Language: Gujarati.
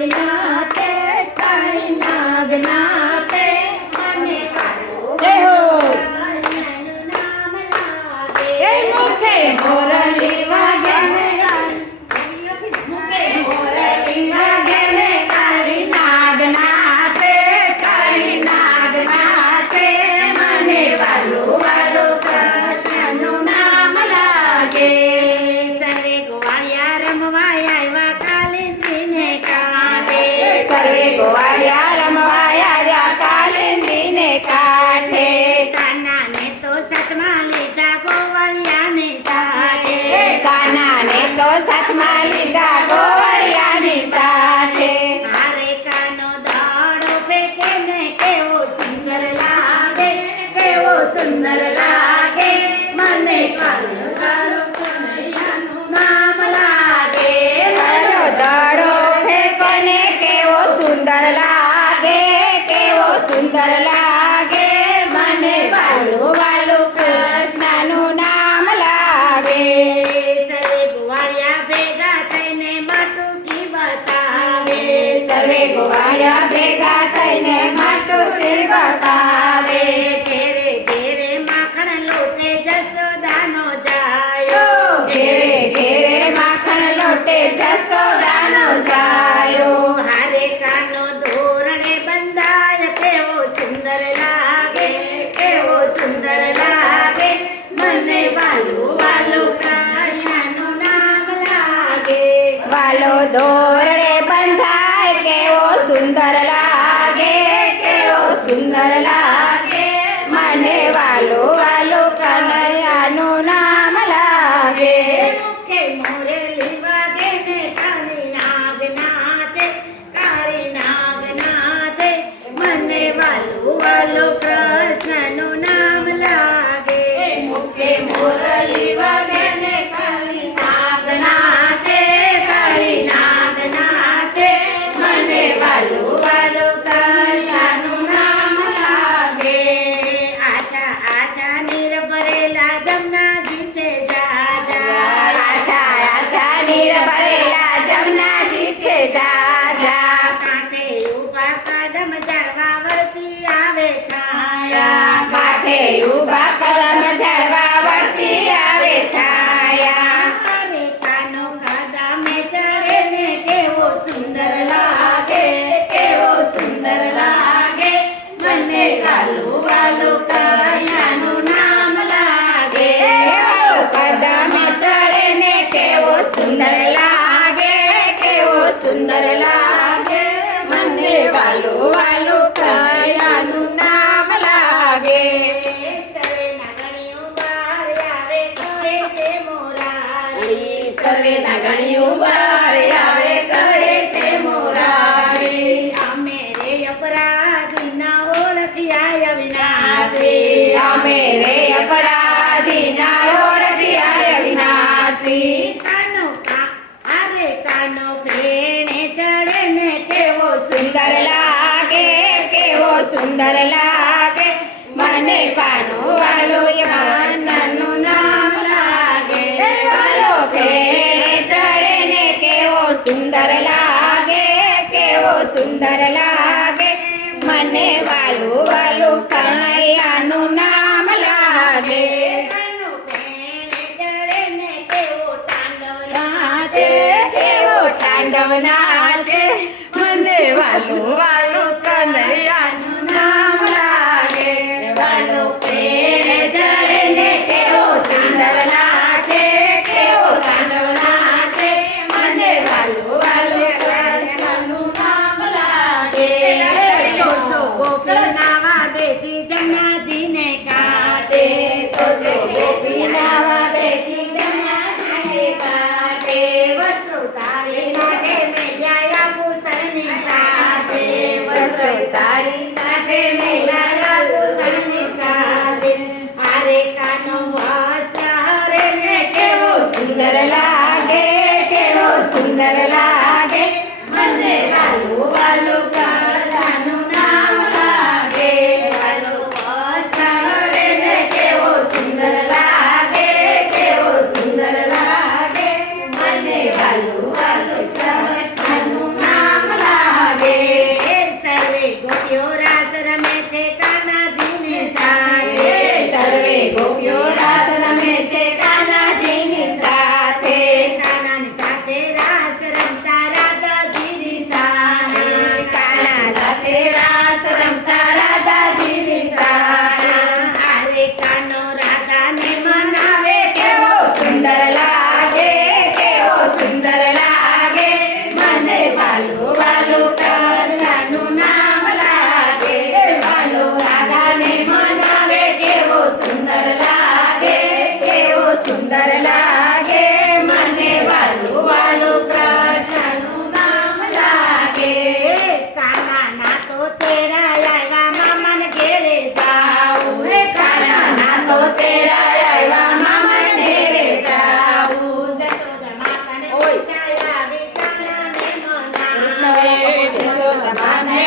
નાગનાથે કાળી નાગનાથે મને વાલું કૃષ્ણનું નામ લાગે એ મુખે મોરલી વાગે ને મુખે મોરલી વાગે ને કાળી નાગનાથે મને વાલું કૃષ્ણનું નામ લાગે સર્વે ગોવાળિયા રમવા આવ્યા કાલિંદીને કાંઠે સર્વે ગોવાળિયા રમવા આવ્યા કાલિંદીને કાંઠે કાનાને તો સાથમાં લીધા ગોવાળિયાની સાથે કાનાને તો સાથમાં લીધા ગોવાળિયાની સાથે હારે કાનો દાડો ફેંકે ને કેવો સુંદર લાગે મને વાલું કૃષ્ણનું નામ લાગે વાલો દાડો ફેંકો ને કેવો સુંદર લાગે મને વાલું કૃષ્ણનું નામ લાગે સર્વે ગોવાળિયા ભેગા થઈને માટુકી બતાવે સર્વે ગોવાળિયા ભેગા થઈને માટુકી બતાવે ઘેરે ઘેરે માખણ લોટે જસોદાનો જાયો ઘેરે ઘેરે માખણ લોટે જસોદાનો જાયો હારે કાનો ધોરણે બંધાય કેવો સુંદર લાગે મને વાલું કૃષ્ણનું નામ લાગે વાલો ધોરણે બંધાય કેવો સુંદર લાગે મને વાલું કનૈયાનું નામ લાગે મુખે મોરલી વાગે ને કાળી નાગનાથે મને વાલું કૃષ્ણનું નામ લાગે મુખે મોરલી વાગે ને કાળી નાગનાથે મને વાલું કૃષ્ણનું નામ લાગે આછા નીર ભરેલા જમનાજી છે જાજા આછા નીર ભરેલા જમનાજી છે જાજા કાંઠે ઊભા કદમ ઝાડવા વળતી આવે છાયા કાંઠે ઊભા કદમ ઝાડવા વળતી આવે છાયા અરે કાનો કદમે ચડે ને કેવો સુંદર લાગે મને વાલું કૃષ્ણનું નામ લાગે વાલો કદમે ચડે ને કેવો સુંદર લાગે મને વાલું કૃષ્ણનું નામ લાગે સર્વે નાગણીઓ બહાર આવે કહે છે મોરારી સર્વે નાગણીઓ બહાર આવે કહે છે મોરારી અમે રે અપરાધીના ઓળખ્યા અવિનાશી અમે રે અપરાધીના ઓળખ્યા અવિનાશી કાનો પ્રેણે ચડે ને કેવો સુંદર લાગે મને કાનો વાલો કૃષ્ણનું નામ લાગે વાલો પ્રેણે ચડે ને કેવો સુંદર લાગે મને વાલું કનૈયાનું નામ લાગે કાનો પ્રેણે ચડે ને કેવો તાંડવ નાચે મને વાલું કનૈયાનું નામ લાગે વાલો પ્રેણે ચડે ને કેવો સુંદર લાગે તાંડવ નાચે મને વાલું કૃષ્ણનું નામ લાગે સો ગોપી નાવા બેઠી જમનાજીને કાંઠે સો ગોપી નાવા બેઠી જમનાજીને કાંઠે વસ્ત્રો તારી નાઠે મેલ્યા ભૂષણની સાથે વસ્ત્રો તારી નાઠે તેડા આવ્યા મામાને ઘેરે જાવું હે કાનાના તો તેડા આવ્યા મામાને ઘેરે જાવું જશોદા માતાને પૂછાયા વે કાનાને મનાવે જશોદા માને